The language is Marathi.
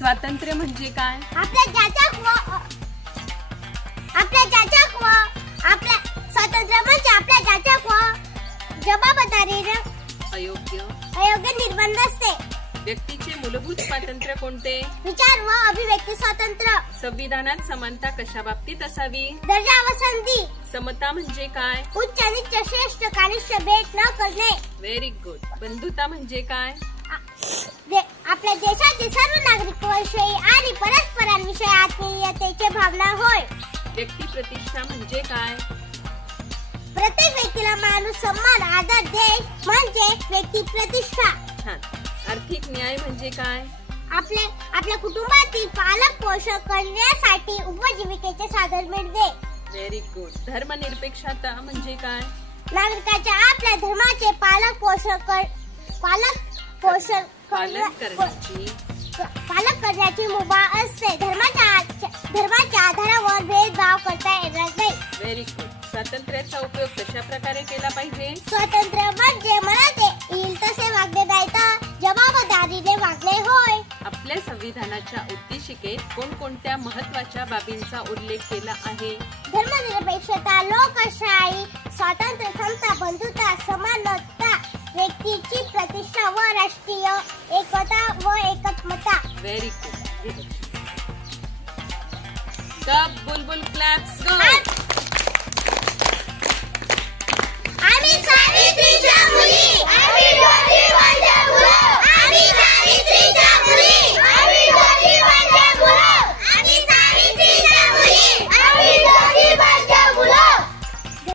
स्वातंत्र्य म्हणजे काय? आपल्या स्वातंत्र्य म्हणजे आपल्या ज्याच्याक व जबाबदारीने अयोग्य निर्बंध असते. व्यक्तीचे मूलभूत स्वातंत्र्य कोणते? विचार व अभिव्यक्ती स्वातंत्र्य. संविधानात समानता कशा बाबतीत असावी? दर्जा व संधी. समता म्हणजे काय? उच्च नीच श्रेष्ठ कानिष्ठ भेद न करणे. Very good. बंधुता म्हणजे काय? आपल्या देशातील सर्व नागरिकांविषयी आणि परस्परांविषयी आत्मीयतेची भावना होय. व्यक्ती प्रतिष्ठा म्हणजे काय? प्रत्येक व्यक्तीला माणूस सन्मान आदर देश म्हणजे व्यक्ती प्रतिष्ठा. छान. आर्थिक न्याय म्हणजे काय? आपल्या कुटुंबातील पालक पोषण करण्यासाठी उपजीविकेचे साधन मिळते. Very good. धर्मनिरपेक्षता म्हणजे काय? नागरिकाच्या आपल्या धर्माचे पालन करण्याची मुभा असते. धर्माच्या आधारावर भेदभाव करता येणार नाही. Very good. स्वातंत्र्याचा उपयोग कशा प्रकारे केला पाहिजे? स्वातंत्र्य म्हणजे मनात येईल तसे वागणे नाही तर जबाबदारीने वागणे होय. आपल्या संविधानाच्या उद्देशिकेत कोणकोणत्या महत्त्वाच्या बाबींचा उल्लेख केला आहे? धर्मनिरपेक्षता, लोकशाही, स्वातंत्र्य, समता, बंधुता, समानता, व्यक्तीची प्रतिष्ठा व राष्ट्रीय एकता व एकत्मता. Very good. बुलबुल क्लॅप्स.